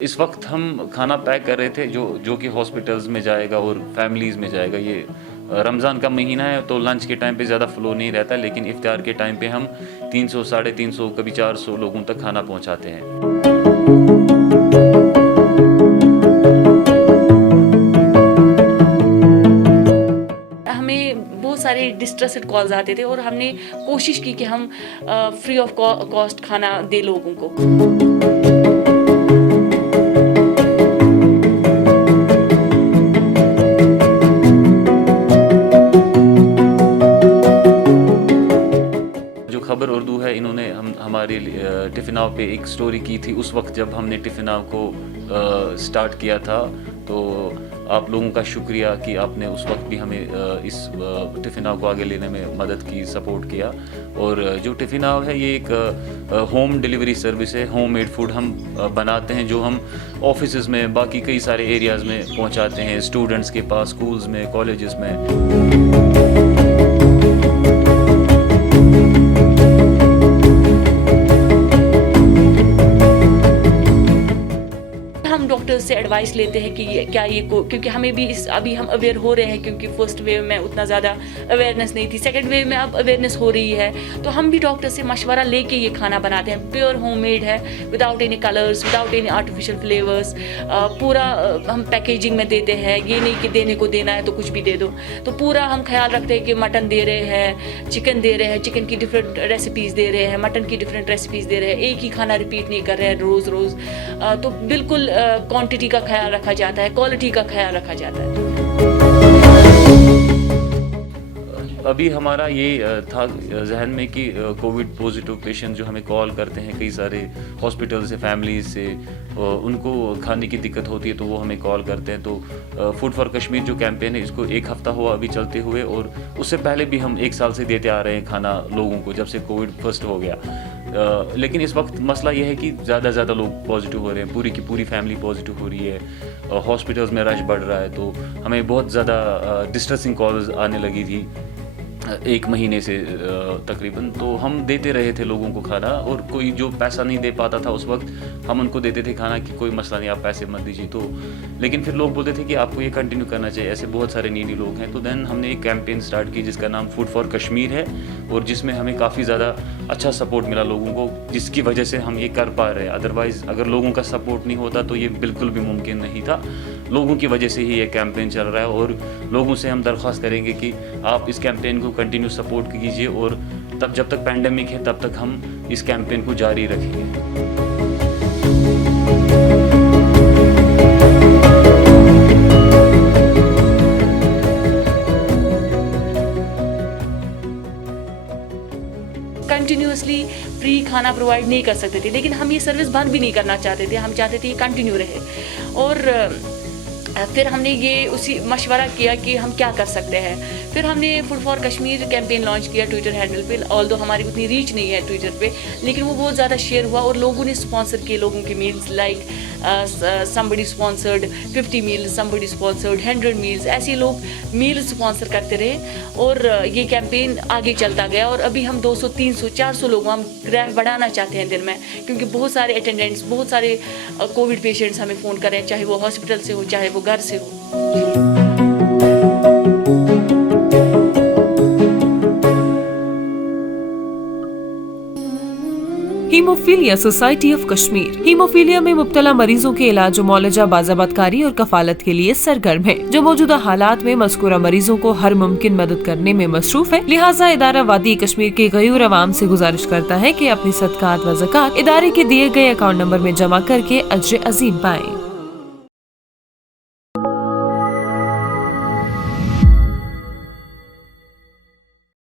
اس وقت ہم کھانا پیک کر رہے تھے جو کہ ہاسپٹلز میں جائے گا اور فیملیز میں جائے گا. یہ رمضان کا مہینہ ہے تو لنچ کے ٹائم پہ زیادہ فلو نہیں رہتا, لیکن افطار کے ٹائم پہ ہم 300 350 کبھی 400 لوگوں تک کھانا پہنچاتے ہیں. ہمیں بہت سارے ڈسٹریسڈ کالز آتے تھے اور ہم نے کوشش کی کہ ہم فری آف کاسٹ کھانا دے لوگوں کو. جو خبر اردو ہے, انہوں نے ہمارے ٹفناو پہ ایک سٹوری کی تھی اس وقت جب ہم نے ٹفناو کو سٹارٹ کیا تھا. تو آپ لوگوں کا شکریہ کہ آپ نے اس وقت بھی ہمیں اس ٹفناو کو آگے لینے میں مدد کی, سپورٹ کیا. اور جو ٹفناو ہے یہ ایک ہوم ڈیلیوری سروس ہے. ہوم میڈ فوڈ ہم بناتے ہیں جو ہم آفیسز میں, باقی کئی سارے ایریاز میں پہنچاتے ہیں, اسٹوڈنٹس کے پاس, اسکولز میں, کالجز میں. ڈاکٹر سے ایڈوائس لیتے ہیں کہ کیا یہ کیونکہ ہمیں بھی ابھی ہم اویئر ہو رہے ہیں, کیونکہ فرسٹ ویو میں اتنا زیادہ اویئرنیس نہیں تھی, سیکنڈ ویو میں اب اویئرنیس ہو رہی ہے. تو ہم بھی ڈاکٹر سے مشورہ لے کے یہ کھانا بناتے ہیں. پیور ہوم میڈ ہے, without any colours, without any artificial flavours. پورا ہم پیکیجنگ میں دیتے ہیں, یہ نہیں کہ دینے کو دینا ہے تو کچھ بھی دے دو. تو پورا ہم خیال رکھتے ہیں کہ مٹن دے رہے ہیں, چکن دے رہے ہیں, چکن کی ڈفرینٹ ریسیپیز دے رہے ہیں, مٹن کی ڈفرینٹ ریسیپیز دے رہے ہیں, ایک ہی کھانا ریپیٹ نہیں کر رہے ہیں روز روز. تو بالکل کوانٹٹی کا خیال رکھا جاتا ہے, کوالٹی کا خیال رکھا جاتا ہے. ابھی ہمارا یہ تھا ذہن میں کہ کووڈ پازیٹیو پیشنٹ جو ہمیں کال کرتے ہیں کئی سارے ہاسپٹل سے, فیملیز سے, ان کو کھانے کی دقت ہوتی ہے تو وہ ہمیں کال کرتے ہیں. تو فوڈ فار کشمیر جو کیمپین ہے اس کو 1 ہفتہ ہوا ابھی چلتے ہوئے, اور اس سے پہلے بھی ہم 1 سال سے دیتے آ رہے ہیں کھانا لوگوں کو جب سے کووڈ فرسٹ ہو گیا. لیکن اس وقت مسئلہ یہ ہے کہ زیادہ زیادہ لوگ پازیٹیو ہو رہے ہیں, پوری کی پوری فیملی پازیٹیو ہو رہی ہے, ہاسپٹلز میں رش بڑھ رہا ہے. تو ہمیں بہت زیادہ ڈسٹریسنگ کالز آنے لگی تھی 1 مہینے سے تقریباً. تو ہم دیتے رہے تھے لوگوں کو کھانا, اور کوئی جو پیسہ نہیں دے پاتا تھا اس وقت ہم ان کو دیتے تھے کھانا کہ کوئی مسئلہ نہیں, آپ پیسے مت دیجیے. تو لیکن پھر لوگ بولتے تھے کہ آپ کو یہ کنٹینیو کرنا چاہیے, ایسے بہت سارے نیڈی لوگ ہیں. تو دین ہم نے ایک کیمپین سٹارٹ کی جس کا نام فوڈ فار کشمیر ہے, اور جس میں ہمیں کافی زیادہ اچھا سپورٹ ملا لوگوں کو, جس کی وجہ سے ہم یہ کر پا رہے ہیں. ادروائز اگر لوگوں کا سپورٹ نہیں ہوتا تو یہ بالکل بھی ممکن نہیں تھا. لوگوں کی وجہ سے ہی یہ کیمپین چل رہا ہے, اور لوگوں سے ہم درخواست کریں گے کہ آپ اس کیمپین کو کنٹینیو سپورٹ کیجیے, اور تب جب تک پینڈیمک ہے تب تک ہم اس کیمپین کو جاری رکھیں گے. کنٹینیوسلی فری کھانا پرووائڈ نہیں کر سکتے تھے, لیکن ہم یہ سروس بند بھی نہیں کرنا چاہتے تھے. ہم چاہتے تھے یہ کنٹینیو رہے. اور پھر ہم نے یہ اسی مشورہ کیا کہ ہم کیا کر سکتے ہیں. پھر ہم نے food for Kashmir campaign launch کیا ٹویٹر ہینڈل پہ. آل دو ہماری اتنی ریچ نہیں ہے ٹویٹر پہ, لیکن وہ بہت زیادہ شیئر ہوا, اور لوگوں نے اسپانسر کیے لوگوں کے meals, like somebody sponsored 50 meals, somebody sponsored 100 meals. ایسے لوگ میل اسپانسر کرتے رہے, اور یہ کیمپین آگے چلتا گیا. اور ابھی ہم 200 300 400 لوگوں ہم گرینڈ بڑھانا چاہتے ہیں دن میں, کیونکہ بہت سارے اٹینڈنٹس, بہت سارے کووڈ پیشنٹس ہمیں فون کر رہے ہیں, چاہے وہ ہاسپٹل سے ہو چاہے وہ گھر سے ہو. Haemophilia society of Kashmir haemophilia میں مبتلا مریضوں کے علاج و معالجہ, باضابط کاری اور کفالت کے لیے سرگرم ہے, جو موجودہ حالات میں مذکورہ مریضوں کو ہر ممکن مدد کرنے میں مصروف ہے. لہٰذا ادارہ وادی کشمیر کے غیور عوام سے گزارش کرتا ہے کہ اپنی صدقات و زکات ادارے کے دیے گئے اکاؤنٹ نمبر میں جمع کر کے اجر عظیم پائیں.